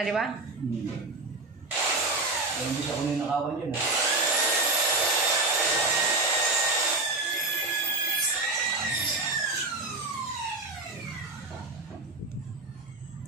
na, di ba? Hindi siya kunin nakawan yun.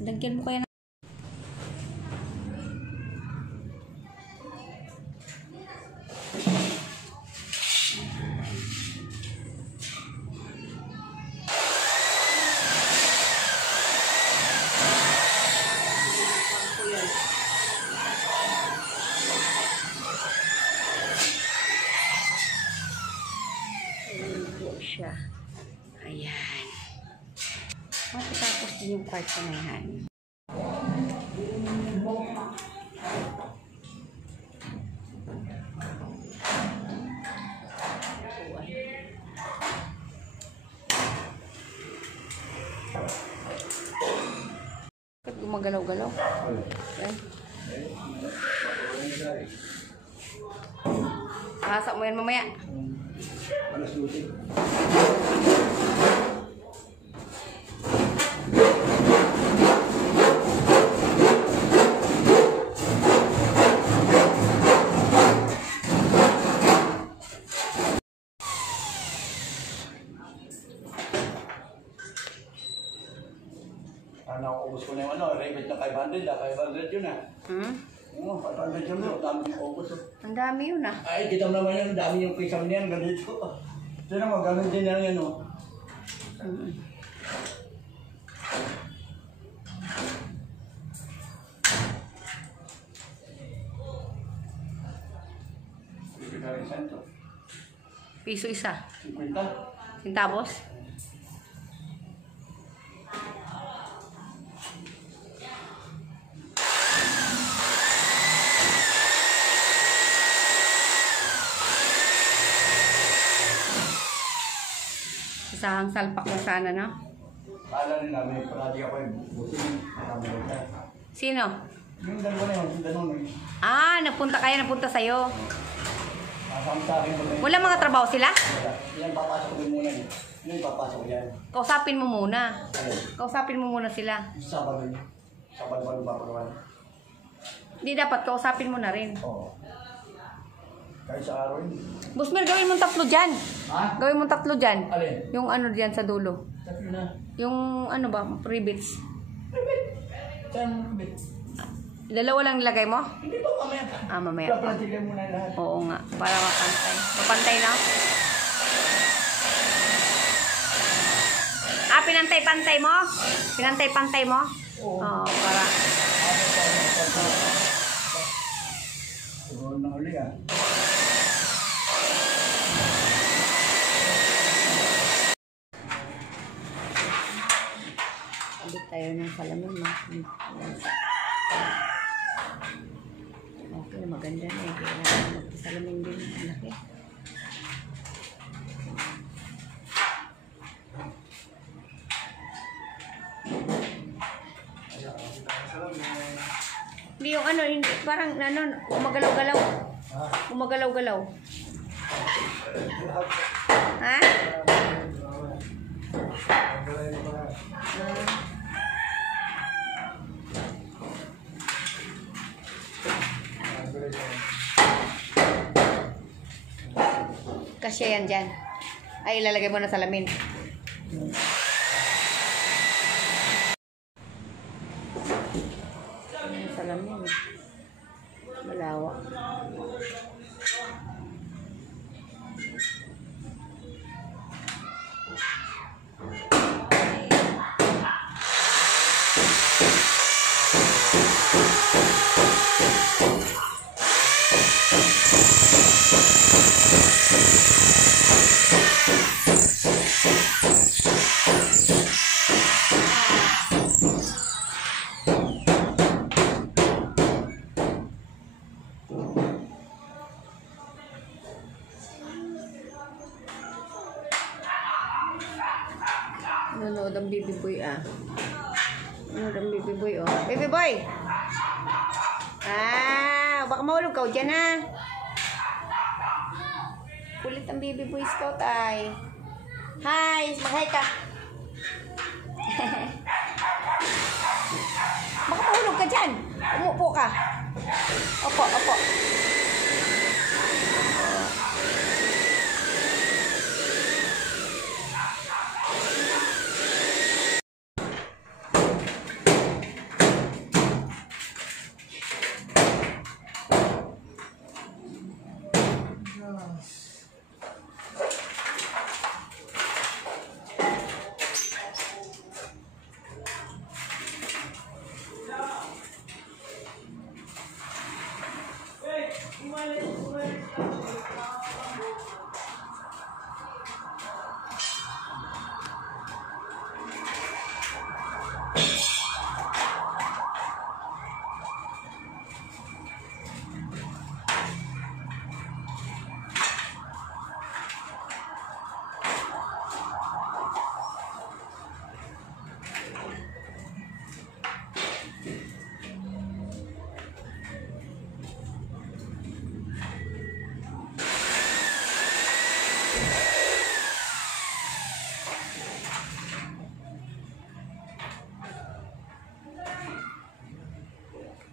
Lagyan mo kaya na. Siya. Ayan. Matapos din yung kwarto na yan. Bakit gumagalaw-galaw? Okay. Hasak mo yan mamaya. Alas 12. Naubos ko na yung rebate na 500, 500 yun Oo, 500 yun, dami yung ubos. Ang dami yun Ay, kita mo naman yan, dami yung pisang niyan, ganito. Ito naman, ganun din yan Piso isa. 50. Centavos? Isang salpak na sana, no? Kala nila, may parati ako yung busin. Sino? Yung dalawa na yun, yung dalawa na yun. Napunta sa'yo. Kasama sa akin mo na yun. Wala mga trabaho sila? Wala. Yan, papasok ko muna yun. Yan, papasok ko yan. Kausapin mo muna. Ayun. Kausapin mo muna sila. Sabado yun. Sabado ba papagawa? Hindi dapat, kausapin mo na rin. Oo. Kahit sa araw yun. Busmer, gawin mong 3 dyan. Ha? Gawin mong 3 dyan. Alin? Yung ano dyan sa dulo. Tatlo na. Yung ano ba, rivets. Saan bit? Dalawa lang nilagay mo? Hindi ba mamaya pa? Mamaya pa. Papantilan mo na lahat. Oo nga, para mapantay. Mapantay na? Pinantay-pantay mo? Pinantay-pantay mo? Oo. Oo, para. Siguro na uli Abit tayo ng salamin mo. Okay, maganda na eh. Kailangan magpasalamin din. Ang laki. Hindi yung ano, parang ano, umagalaw-galaw. Umagalaw-galaw. Ha? Kasya yan dyan. Ay, ilalagay mo na salamin. Salamin. Malawak. Nanonood ang baby boy Nanonood ang baby boy Baby boy! Baka mahulog ka dyan Kulit ang baby boy scout ay. Hi! Mag-hi ka! Baka mahulog ka dyan! Umupo ka. Opo, opo.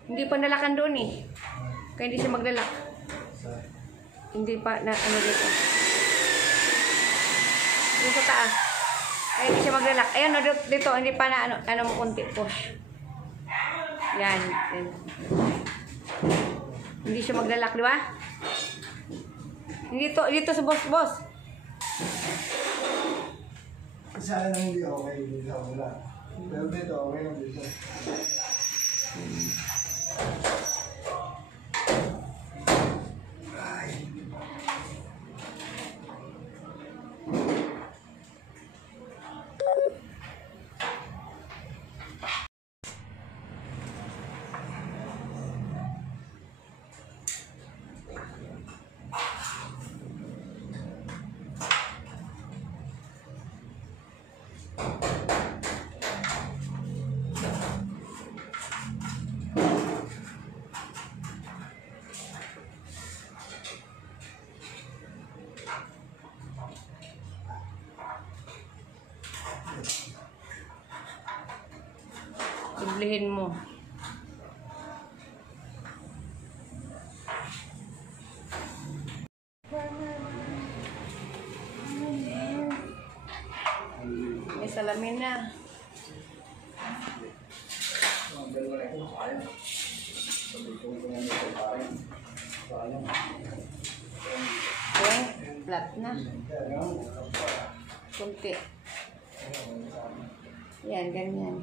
Hindi pa nalakan doon eh. Kaya hindi siya maglalak. Hindi pa na ano dito. Yung sa taas. Kaya hindi siya maglalak. Ayun no, dito hindi pa na ano mo kunti push. Yan. Hindi siya maglalak, di ba? Dito sa boss. Sana nang hindi okay, hindi wala. Pero dito, okay lang dito. Iblihin mo. May salamin na. Okay, flat na. Kunti. Yan, ganyan.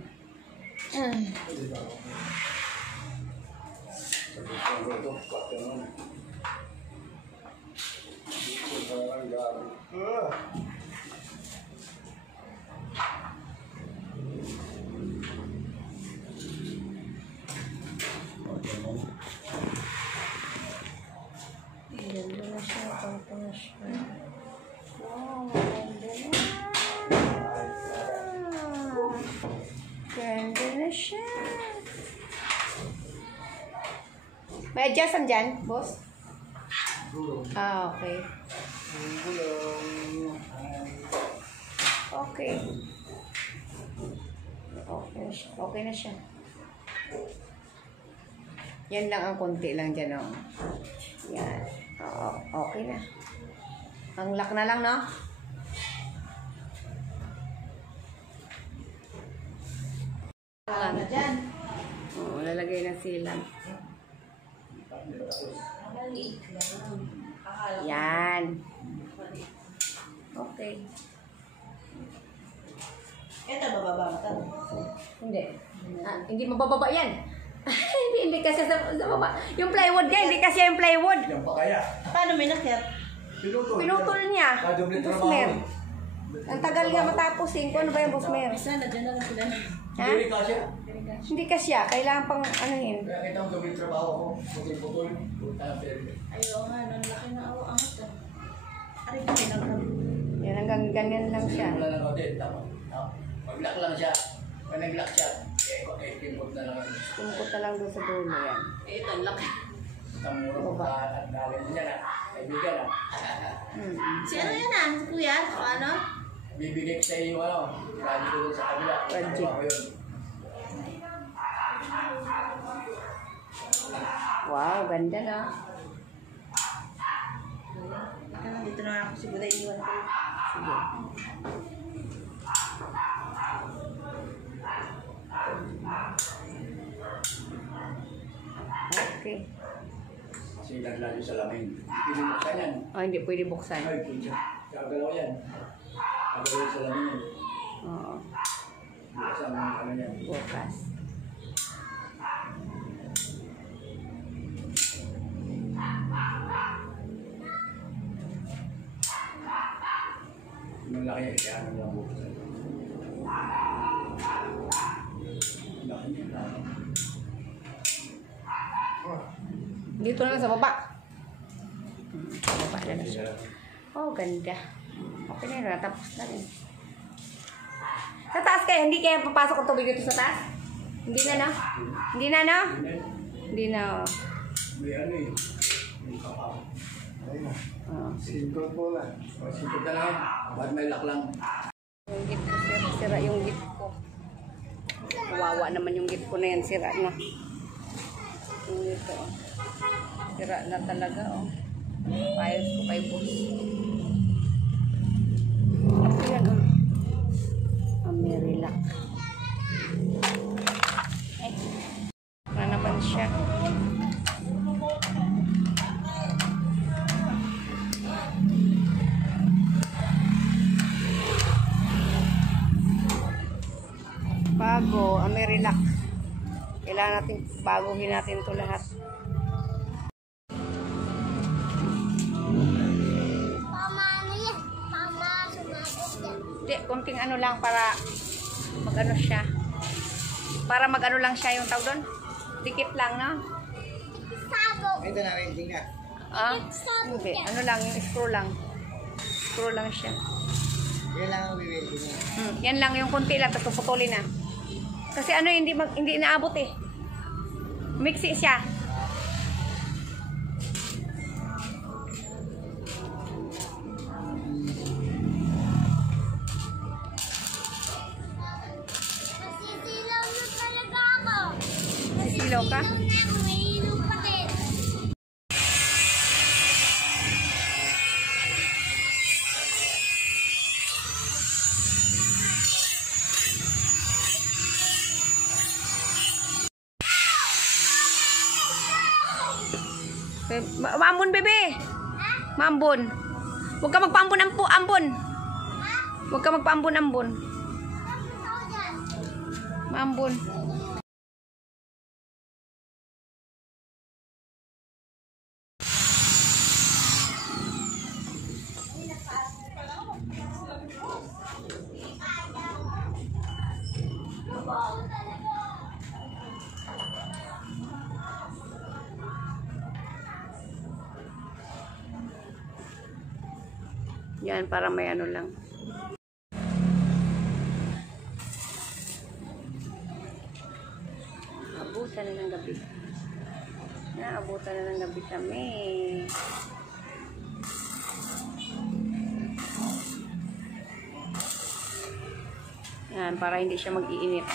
Ganda na siya, pangto na siya. Wow, ganda na. Ganda na siya. May adjustan dyan, boss? Ah, okay. Okay. Okay na siya. Yan lang ang konti lang dyan, oh. Yan. Oo, okay na. Ang lock na lang, no? Wala na dyan. Oo, lalagay na silang. Yan. Okay. Ito, bababa mo ito. Hindi. Hindi mabababa yan. hindi kasi sa baba. Yung plywood niya, hindi kasi yung plywood. Yan pa kaya. Paano may nakit? Pinutol niya. Busmer. Ang tagal nga matapos eh. Kung ano ba yung busmer? Sana, dyan na lang sila. Ha? Hindi kasi. Hindi kasi kailangan pang anuhin. Kaya kita ang gawin trabaho ko. Putol-putol. Ayaw nga, nanlaki na ako. Angat ka. Aray ka, pinagkab. Yan, hanggang ganyan lang siya. Wala na kaunti. Tama. Mag-lock lang siya. Pag nag-lock siya, timbot na lang. Tungkot na lang doon sa dulo yan. Eh, ito, ang laki. Isang muro ko at dahil niya na. Kaibigan na. Si ano yan ah? Si kuya? O ano? Bibigay ko sa iyo ano. Radyo ko dun sa kabila. Project. Trabaho yun. Wow, ganda na. Dito na ako siguro iwan ko. Sige. Okay. Silag lang yung salamin. Pinibuksan yan. Oh, hindi pwede buksan. Ay, pinsa. Kagalaw yan. Kagalaw yung salamin yan. Oo. Buksan mo yung ano yan. Bukas. Malaki, kaya ano lang buksan. Laki niya. Dito na lang sa baba. Sa baba na lang siya. Oh, ganda. Okay na yun. Natapos na rin. Sa taas kayo, hindi kaya papasok ang tubig dito sa taas? Hindi na, no? Hindi na, no? Hindi na, oh. May ano eh. May kakaw. Ayun na. Oh. Sintot mo na. O, sipot na lang. Ba't may lock lang? Yung git ko, sira yung git ko. Kawawa naman yung git ko na yan, sira na. Yung ito, oh. Sira na talaga, oh. Payos ko kay boss. Ayan, oh. Amerilac. Ay, na naman siya. Bago, Amerilac. Kailangan natin, baguhin natin to lahat. Hindi, konting ano lang para mag-ano siya. Para mag-ano lang siya yung tawag doon. Dikit lang, no? Ito na, welding na. Ah, hindi. Ano lang, yung screw lang. Screw lang siya. Yan lang ang welding niya. Yan lang yung konti lang, tapos puputulin na. Kasi ano, hindi inaabot eh. Mixi siya. Sisilaw ka? Maambon, bebe. Maambon. Huwag ka magpaambon-ambon. Huwag ka magpaambon-ambon. Maambon. Yan, para may ano lang. Abutan na ng gabi. Naabutan na ng gabi kami. Yan, para hindi siya mag-iinit.